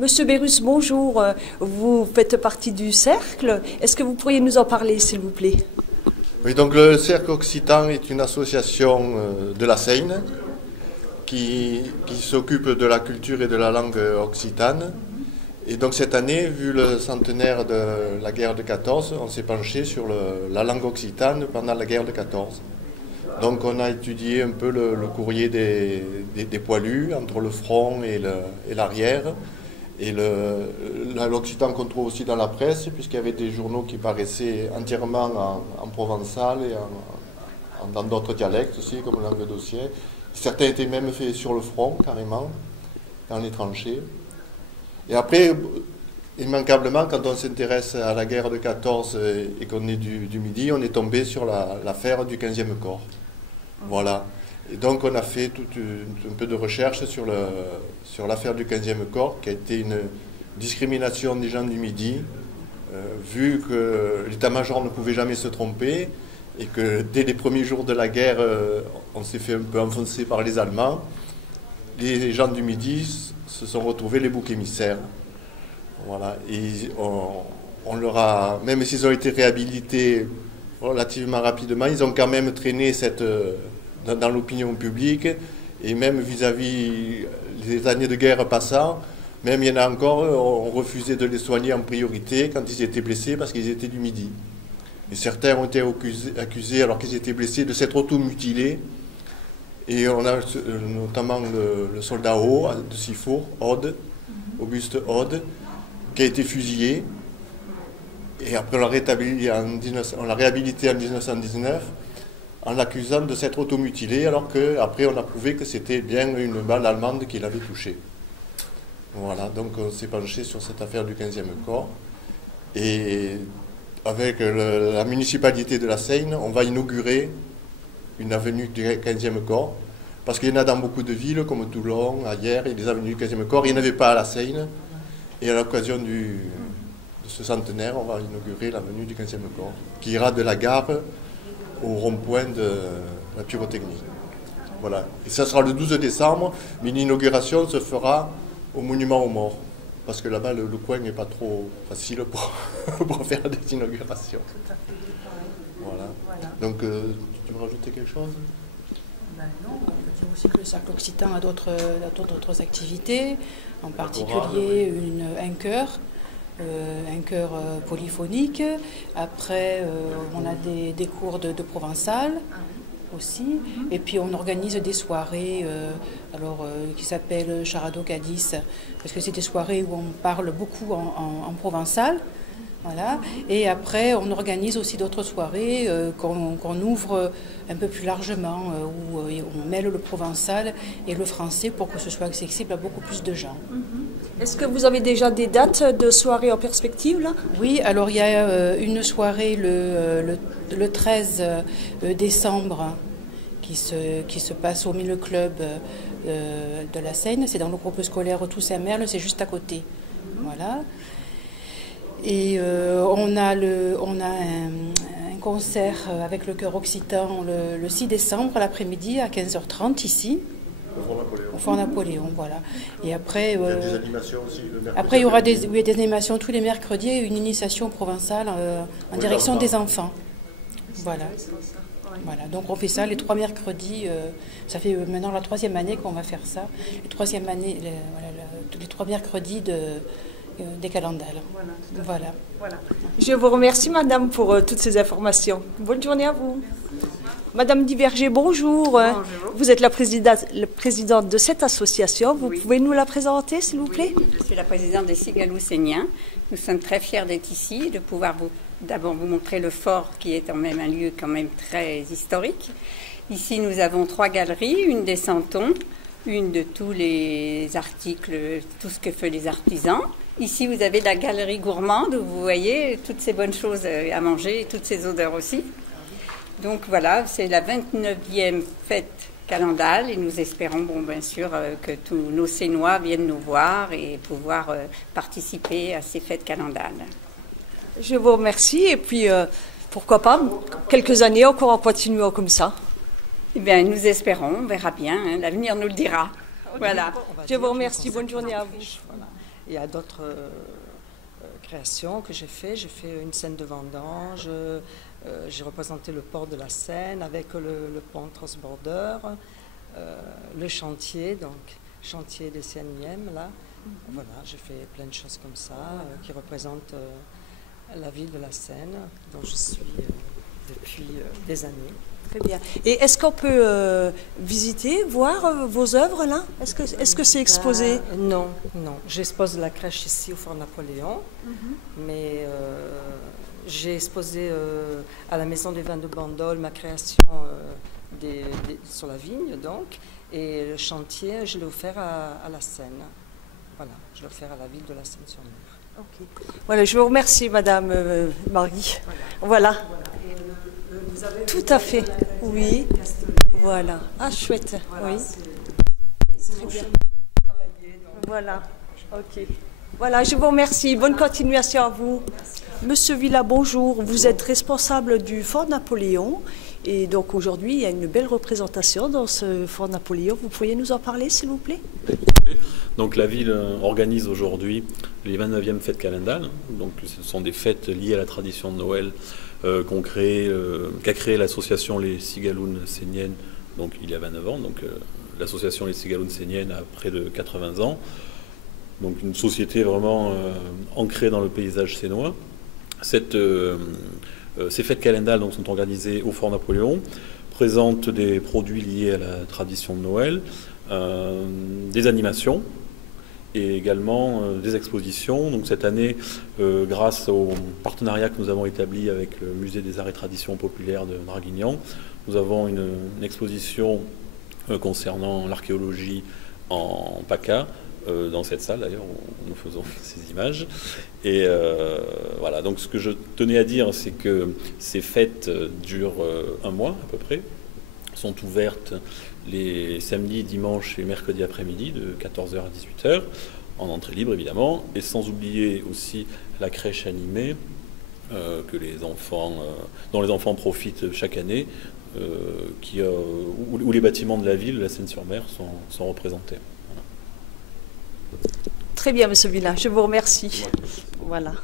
Monsieur Bérus, bonjour. Vous faites partie du Cercle. Est-ce que vous pourriez nous en parler, s'il vous plaît? Oui, donc le Cercle Occitan est une association de la Seine qui s'occupe de la culture et de la langue occitane. Et donc cette année, vu le centenaire de la guerre de 14, on s'est penché sur la langue occitane pendant la guerre de 14. Donc on a étudié un peu le courrier des poilus entre le front et l'arrière. Et l'occitan qu'on trouve aussi dans la presse, puisqu'il y avait des journaux qui paraissaient entièrement en provençal et dans d'autres dialectes aussi, comme le languedocien. Certains étaient même faits sur le front, carrément, dans les tranchées. Et après, immanquablement, quand on s'intéresse à la guerre de 14 et qu'on est du Midi, on est tombé sur l'affaire du 15e corps. Voilà. Et donc on a fait un peu de recherche sur l'affaire du 15e corps, qui a été une discrimination des gens du Midi, vu que l'état-major ne pouvait jamais se tromper, et que dès les premiers jours de la guerre, on s'est fait un peu enfoncer par les Allemands. Les gens du Midi se sont retrouvés les boucs émissaires. Voilà. Et on leur a, même s'ils ont été réhabilités relativement rapidement, ils ont quand même traîné dans l'opinion publique, et même vis-à-vis des années de guerre passant, même il y en a encore, on refusait de les soigner en priorité quand ils étaient blessés parce qu'ils étaient du Midi. Et certains ont été accusés alors qu'ils étaient blessés de s'être auto-mutilés. Et on a notamment le soldat de Sifour, Auguste Aude, qui a été fusillé. Et après on l'a réhabilité en 1919 en l'accusant de s'être automutilé, alors qu'après on a prouvé que c'était bien une balle allemande qui l'avait touché. Voilà, donc on s'est penché sur cette affaire du 15e corps. Et avec la municipalité de la Seine, on va inaugurer une avenue du 15e corps, parce qu'il y en a dans beaucoup de villes, comme Toulon, ailleurs, il y a des avenues du 15e corps, il n'y en avait pas à la Seine. Et à l'occasion de ce centenaire, on va inaugurer l'avenue du 15e corps, qui ira de la gare au rond-point de la pyrotechnie. Voilà. Et ça sera le 12 décembre, mais l'inauguration se fera au monument aux morts. Parce que là-bas, le coin n'est pas trop facile pour faire des inaugurations. Tout à fait. Voilà. Donc, tu veux rajouter quelque chose? Non, on peut dire aussi que le Cercle Occitan a d'autres activités, en particulier un chœur polyphonique. Après, on a des cours de provençal aussi. Et puis on organise des soirées qui s'appellent Charado Cadiz, parce que c'est des soirées où on parle beaucoup en provençal. Voilà. Et après, on organise aussi d'autres soirées qu'on ouvre un peu plus largement, où on mêle le provençal et le français pour que ce soit accessible à beaucoup plus de gens. Est-ce que vous avez déjà des dates de soirées en perspective, là? Oui, alors il y a une soirée le 13 décembre qui se passe au Mille Club de la Seine. C'est dans le groupe scolaire Toussaint-Merle, c'est juste à côté. Voilà. Et on a un concert avec le chœur occitan le 6 décembre l'après-midi à 15h30 ici. Au Fort Napoléon, voilà. Et après, il y a des animations aussi le mercredi. Après, il y aura des animations tous les mercredis et une initiation provençale en direction des enfants. Voilà. Voilà. Donc on fait ça les 3 mercredis. Ça fait maintenant la 3e année qu'on va faire ça. Les 3 mercredis des calendales. Voilà. Je vous remercie, madame, pour toutes ces informations. Bonne journée à vous. Madame Diverger, bonjour. Bonjour. Vous êtes la présidente de cette association. Vous pouvez nous la présenter, s'il vous plaît? Oui, je suis la présidente des Cigalousséniens. Nous sommes très fiers d'être ici, de pouvoir d'abord vous montrer le fort, qui est quand même un lieu quand même très historique. Ici, nous avons 3 galeries, une des Santons, une de tous les articles, tout ce que font les artisans. Ici, vous avez la galerie gourmande où vous voyez toutes ces bonnes choses à manger, toutes ces odeurs aussi. Donc voilà, c'est la 29e fête calendale et nous espérons, bien sûr, que tous nos Sénois viennent nous voir et pouvoir participer à ces fêtes calendales. Je vous remercie et puis pourquoi pas, quelques années encore en continuant comme ça. Eh bien, nous espérons, on verra bien, l'avenir nous le dira. Voilà. Je vous remercie, bonne journée à vous. il y a d'autres créations que j'ai fait. J'ai fait une scène de vendange, j'ai représenté le port de la Seine avec le pont transborder, le chantier, donc chantier des CNIM là. Voilà, j'ai fait plein de choses comme ça qui représentent la ville de la Seine, dont je suis depuis des années. Très bien. Et est-ce qu'on peut visiter, voir vos œuvres là? Est-ce que c'est exposé? Non, non. J'expose la crèche ici au Fort Napoléon, mais j'ai exposé à la Maison des Vins de Bandol ma création sur la vigne, donc, et le chantier, je l'ai offert à la Seine. Voilà, je l'ai offert à la ville de la Seine-sur-Mer. Ok. Voilà, je vous remercie, Madame Marie. Voilà. Tout à fait. Oui. Voilà. Ah, chouette. Oui. Très bien. Voilà. Ok. Voilà, je vous remercie. Bonne continuation à vous. Monsieur Villa, bonjour. Vous êtes responsable du Fort Napoléon. Et donc aujourd'hui, il y a une belle représentation dans ce Fort Napoléon. Vous pourriez nous en parler, s'il vous plaît? Donc la ville organise aujourd'hui les 29e fêtes calendales. Donc ce sont des fêtes liées à la tradition de Noël qu'a créé l'association Les Cigaloun Séniennes, donc il y a 29 ans. Donc l'association Les Cigaloun Séniennes a près de 80 ans. Donc une société vraiment ancrée dans le paysage sénois. Ces fêtes calendales donc, sont organisées au Fort Napoléon, présentent des produits liés à la tradition de Noël, des animations et également des expositions. Donc cette année, grâce au partenariat que nous avons établi avec le Musée des Arts et Traditions Populaires de Draguignan, nous avons une exposition concernant l'archéologie en PACA, dans cette salle d'ailleurs où nous faisons ces images. Et voilà, donc ce que je tenais à dire, c'est que ces fêtes durent un mois à peu près, sont ouvertes les samedis, dimanches et mercredis après-midi de 14h à 18h, en entrée libre évidemment, et sans oublier aussi la crèche animée dont les enfants profitent chaque année, où les bâtiments de la ville, de la Seine-sur-Mer, sont représentés. Très bien, Monsieur Villa, je vous remercie. Voilà.